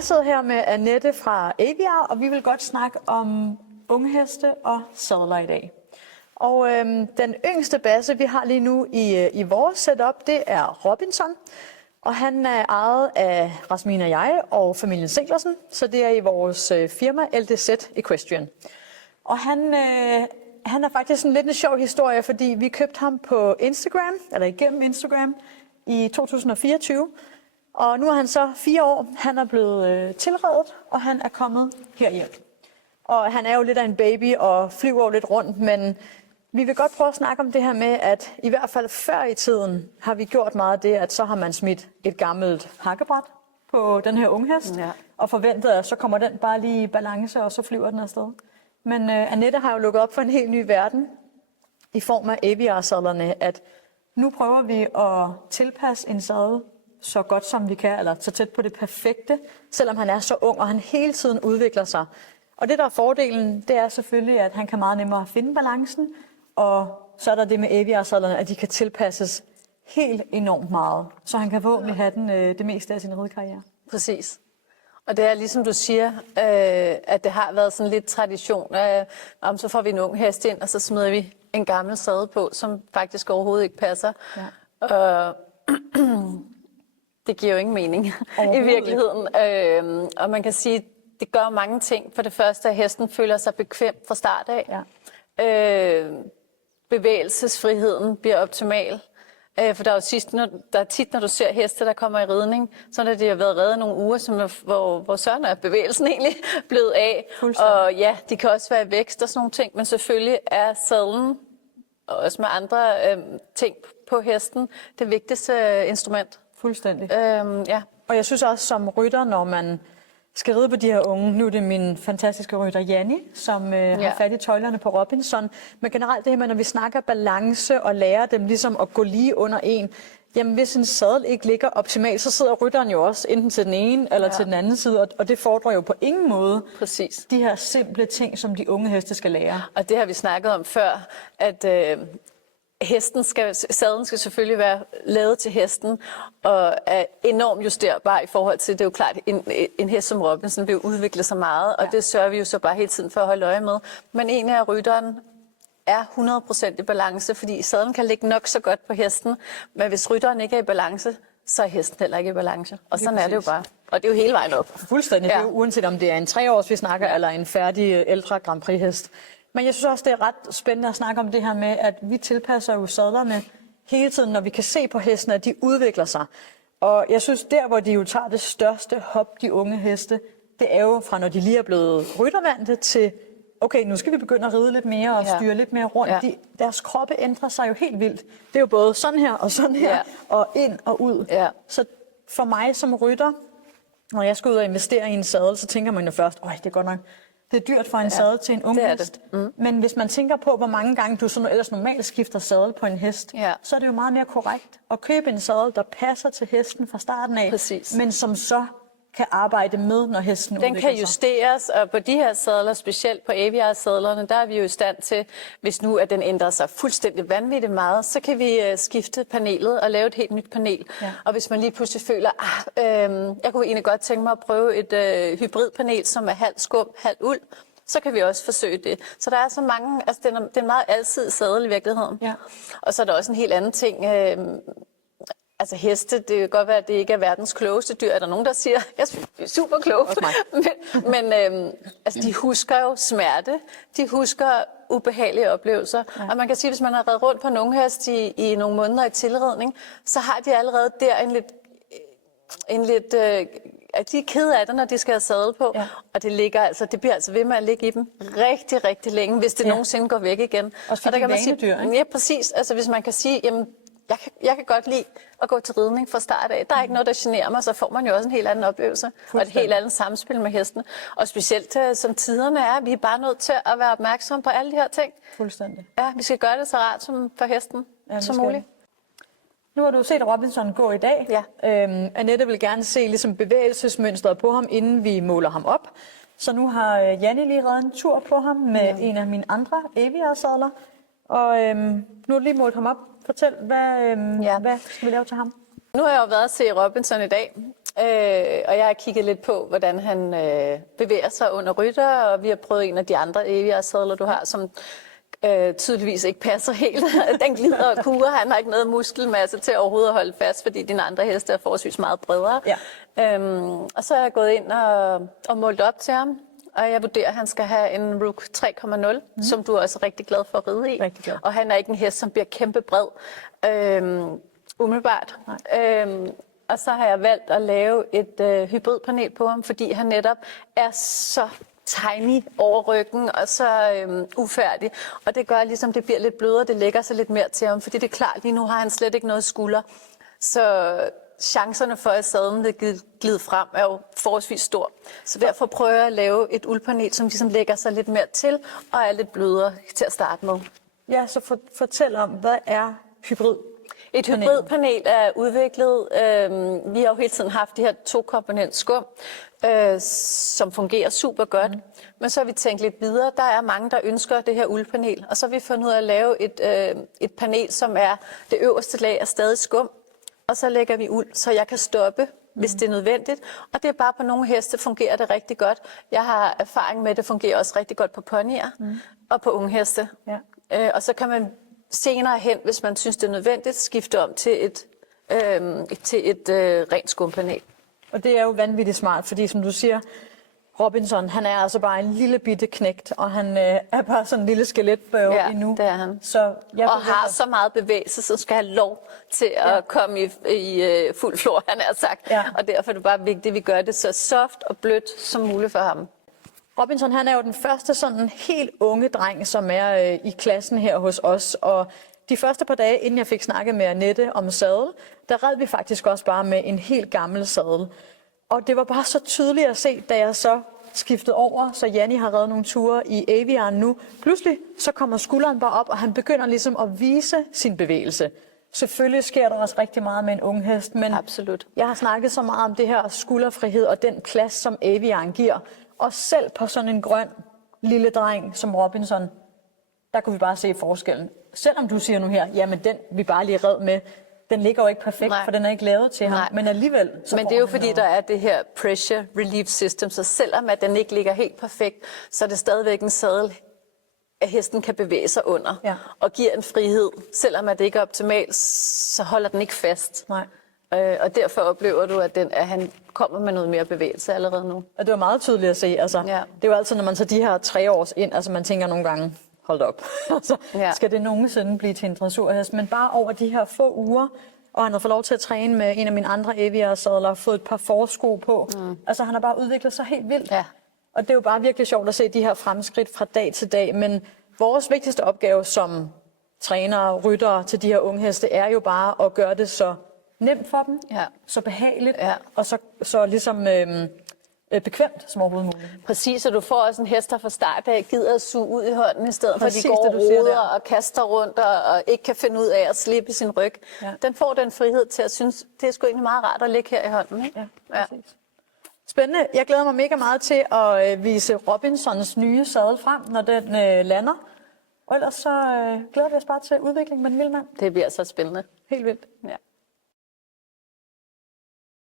Jeg sidder her med Annette fra Aviar, og vi vil godt snakke om ungheste og sadler i dag. Og den yngste basse, vi har lige nu i vores setup, det er Robinson. Og han er ejet af Rasmine og jeg og familien Sinklersen, så det er i vores firma LDZ Equestrian. Og han er faktisk lidt en sjov historie, fordi vi købte ham på Instagram, eller igennem Instagram, i 2024. Og nu er han så 4 år. Han er blevet tilredet, og han er kommet herhjem. Og han er jo lidt af en baby og flyver jo lidt rundt, men vi vil godt prøve at snakke om det her med, at i hvert fald før i tiden har vi gjort meget af det, at så har man smidt et gammelt hakkebræt på den her unghest, og forventet, at så kommer den bare lige i balance, og så flyver den afsted. Men Annette har jo lukket op for en helt ny verden i form af Aviar-sadlerne, at nu prøver vi at tilpasse en sadel så godt som vi kan, eller så tæt på det perfekte, selvom han er så ung, og han hele tiden udvikler sig. Og det, der er fordelen, det er selvfølgelig, at han kan meget nemmere finde balancen, og så er der det med Aviar-sadlerne, at de kan tilpasses helt enormt meget, så han kan forhåbentlig have den det meste af sin ridekarriere. Præcis. Og det er ligesom du siger, at det har været sådan lidt tradition, om så får vi en ung hest ind, og så smider vi en gammel sadel på, som faktisk overhovedet ikke passer. Ja. Det giver jo ingen mening i virkeligheden. Og man kan sige, det gør mange ting. For det første, at hesten føler sig bekvem fra start af. Ja. Bevægelsesfriheden bliver optimal. For der er tit, når du ser heste, der kommer i ridning, så har de har været reddet nogle uger, hvor sådan er bevægelsen egentlig blevet af. Og ja, de kan også være i vækst og sådan nogle ting, men selvfølgelig er sadlen, og også med andre ting på hesten, det vigtigste instrument. Fuldstændig. Ja. Og jeg synes også som rytter, når man skal ride på de her unge, nu er det min fantastiske rytter Janni, som har fat i tøjlerne på Robinson. Men generelt det her med, når vi snakker balance og lærer dem ligesom at gå lige under en, jamen hvis en sadel ikke ligger optimalt, så sidder rytteren jo også enten til den ene eller til den anden side, og det fordrer jo på ingen måde de her simple ting, som de unge heste skal lære. Og det har vi snakket om før, at sadlen skal selvfølgelig være lavet til hesten og er enormt justerbar i forhold til, det er jo klart, en hest som Robinson vil udvikle sig meget, og det sørger vi jo så bare hele tiden for at holde øje med. Men en af rytteren er 100% i balance, fordi sadlen kan ligge nok så godt på hesten, men hvis rytteren ikke er i balance, så er hesten heller ikke i balance. Og sådan er det jo bare. Og det er jo hele vejen op. Fuldstændig. Ja. Det er jo, uanset om det er en 3-års, vi snakker, eller en færdig ældre Grand Prix hest. Men jeg synes også, det er ret spændende at snakke om det her med, at vi tilpasser jo sadlerne hele tiden, når vi kan se på hestene, at de udvikler sig. Og jeg synes, der hvor de jo tager det største hop, de unge heste, det er jo fra når de lige er blevet ryttervante til, okay, nu skal vi begynde at ride lidt mere og styre lidt mere rundt. Ja. Deres kroppe ændrer sig jo helt vildt. Det er jo både sådan her og sådan her, og ind og ud. Ja. Så for mig som rytter, når jeg skal ud og investere i en sadel, så tænker man jo først, det er godt nok. Det er dyrt for en sadel til en ung hest. Men hvis man tænker på, hvor mange gange du sådan ellers normalt skifter sadel på en hest, så er det jo meget mere korrekt at købe en sadel, der passer til hesten fra starten af, men som så kan arbejde med, når hesten udvikler sig. Den kan justeres, og på de her sadler, specielt på Aviar-sadlerne, der er vi jo i stand til, hvis nu at den ændrer sig fuldstændig vanvittigt meget, så kan vi skifte panelet og lave et helt nyt panel. Ja. Og hvis man lige pludselig føler, jeg kunne egentlig godt tænke mig at prøve et hybridpanel, som er halv skum, halv uld, så kan vi også forsøge det. Så der er så mange, altså det er en meget alsidig sadel i virkeligheden. Ja. Og så er der også en helt anden ting. Altså heste, det kan godt være, at det ikke er verdens klogeste dyr, er der nogen, der siger. Jeg er super klog. Men altså, de husker jo smerte. De husker ubehagelige oplevelser. Ja. Og man kan sige, at hvis man har reddet rundt på en unghest i nogle måneder i tilredning, så har de allerede der at de er kede af det, når de skal have sadel på. Ja. Og det bliver altså ved med at ligge i dem rigtig, rigtig længe, hvis det nogensinde går væk igen. Også fordi de vanedyr, ikke? Ja, præcis. Altså hvis man kan sige, jamen, jeg kan godt lide at gå til ridning fra start af. Der er ikke noget, der generer mig, så får man jo også en helt anden oplevelse. Og et helt andet samspil med hesten. Og specielt som tiderne er, vi er bare nødt til at være opmærksomme på alle de her ting. Fuldstændig. Ja, vi skal gøre det så rart som for hesten som muligt. Nu har du set Robinson gå i dag. Ja. Annette vil gerne se ligesom bevægelsesmønstret på ham, inden vi måler ham op. Så nu har Janni lige reddet en tur på ham med en af mine andre Aviar-sadler. Og nu har du lige målt ham op. Fortæl, hvad skal vi lave til ham? Nu har jeg jo været at se Robinson i dag, og jeg har kigget lidt på, hvordan han bevæger sig under rytter, og vi har prøvet en af de andre Aviar-sadler, du har, som tydeligvis ikke passer helt. Den glider og kurer, han har ikke noget muskelmasse til overhovedet at holde fast, fordi dine andre heste er forholdsvis meget bredere. Ja. Og så er jeg gået ind og målt op til ham, og jeg vurderer, at han skal have en Rook 3,0, som du er også rigtig glad for at ride i. Og han er ikke en hest, som bliver kæmpe bred. Umiddelbart. Og så har jeg valgt at lave et hybridpanel på ham, fordi han netop er så tiny over ryggen og så ufærdig. Og det gør ligesom, det bliver lidt blødere, det lægger sig lidt mere til ham, fordi det er klart, lige nu har han slet ikke noget skulder. Så chancerne for, at sadlen vil glide frem, er jo forholdsvis stor. Så derfor prøver jeg at lave et uldpanel, som ligesom lægger sig lidt mere til og er lidt blødere til at starte med. Ja, så fortæl om, hvad er hybrid? Et hybridpanel er udviklet. Vi har jo hele tiden haft de her 2-komponent skum, som fungerer super godt. Men så har vi tænkt lidt videre. Der er mange, der ønsker det her uldpanel. Og så har vi fundet ud af at lave et panel, som er det øverste lag er stadig skum. Og så lægger vi uld, så jeg kan stoppe, hvis det er nødvendigt. Og det er bare på nogle heste fungerer det rigtig godt. Jeg har erfaring med, at det fungerer også rigtig godt på ponyer og på unge heste. Ja. Og så kan man senere hen, hvis man synes, det er nødvendigt, skifte om til et rent skumpanel. Og det er jo vanvittigt smart, fordi som du siger, Robinson, han er altså bare en lille bitte knægt, og han er bare sådan en lille skeletbøv endnu. Det er han. Så og har så meget bevægelse, så skal have lov til at komme i fuld flor, han har sagt. Ja. Og derfor er det bare vigtigt, at vi gør det så soft og blødt som muligt for ham. Robinson, han er jo den første sådan helt unge dreng, som er i klassen her hos os, og de første par dage, inden jeg fik snakket med Annette om sadel, der red vi faktisk også bare med en helt gammel sadel. Og det var bare så tydeligt at se, da jeg så skiftede over, så Janni har reddet nogle ture i Aviaren nu. Pludselig så kommer skulderen bare op, og han begynder ligesom at vise sin bevægelse. Selvfølgelig sker der også rigtig meget med en ung hest, men absolut. Jeg har snakket så meget om det her skulderfrihed og den plads, som Aviaren giver. Og selv på sådan en grøn lille dreng som Robinson, der kunne vi bare se forskellen. Selvom du siger nu her, jamen den vi bare lige red med, den ligger jo ikke perfekt, for den er ikke lavet til ham. Men alligevel... Men det er jo fordi, der er det her pressure relief system, så selvom at den ikke ligger helt perfekt, så er det stadigvæk en sadel, at hesten kan bevæge sig under og giver en frihed. Selvom at det ikke er optimalt, så holder den ikke fast. Nej. Og derfor oplever du, at han kommer med noget mere bevægelse allerede nu. Og det var meget tydeligt at se. Altså, det er jo altid, når man tager de her 3 års ind, altså man tænker nogle gange, hold op, altså, skal det nogensinde blive til en dressurhest? Men bare over de her få uger, og han har fået lov til at træne med en af mine andre Aviar-sadler, fået et par forsko på. Altså han har bare udviklet sig helt vildt. Ja. Og det er jo bare virkelig sjovt at se de her fremskridt fra dag til dag. Men vores vigtigste opgave som trænere, ryttere til de her unge heste, er jo bare at gøre det så nemt for dem, så behageligt, og så ligesom bekvemt som overhovedet muligt. Præcis, og du får også en hest, der fra start af gider at suge ud i hånden, i stedet for at de går og roder og kaster rundt og ikke kan finde ud af at slippe sin ryg. Ja. Den får den frihed til at synes, det er sgu egentlig meget rart at ligge her i hånden. Ikke? Ja, præcis. Spændende. Jeg glæder mig mega meget til at vise Robinsons nye sadel frem, når den lander. Og ellers så glæder vi os bare til udvikling med den lille mand. Det bliver så spændende. Helt vildt. Ja.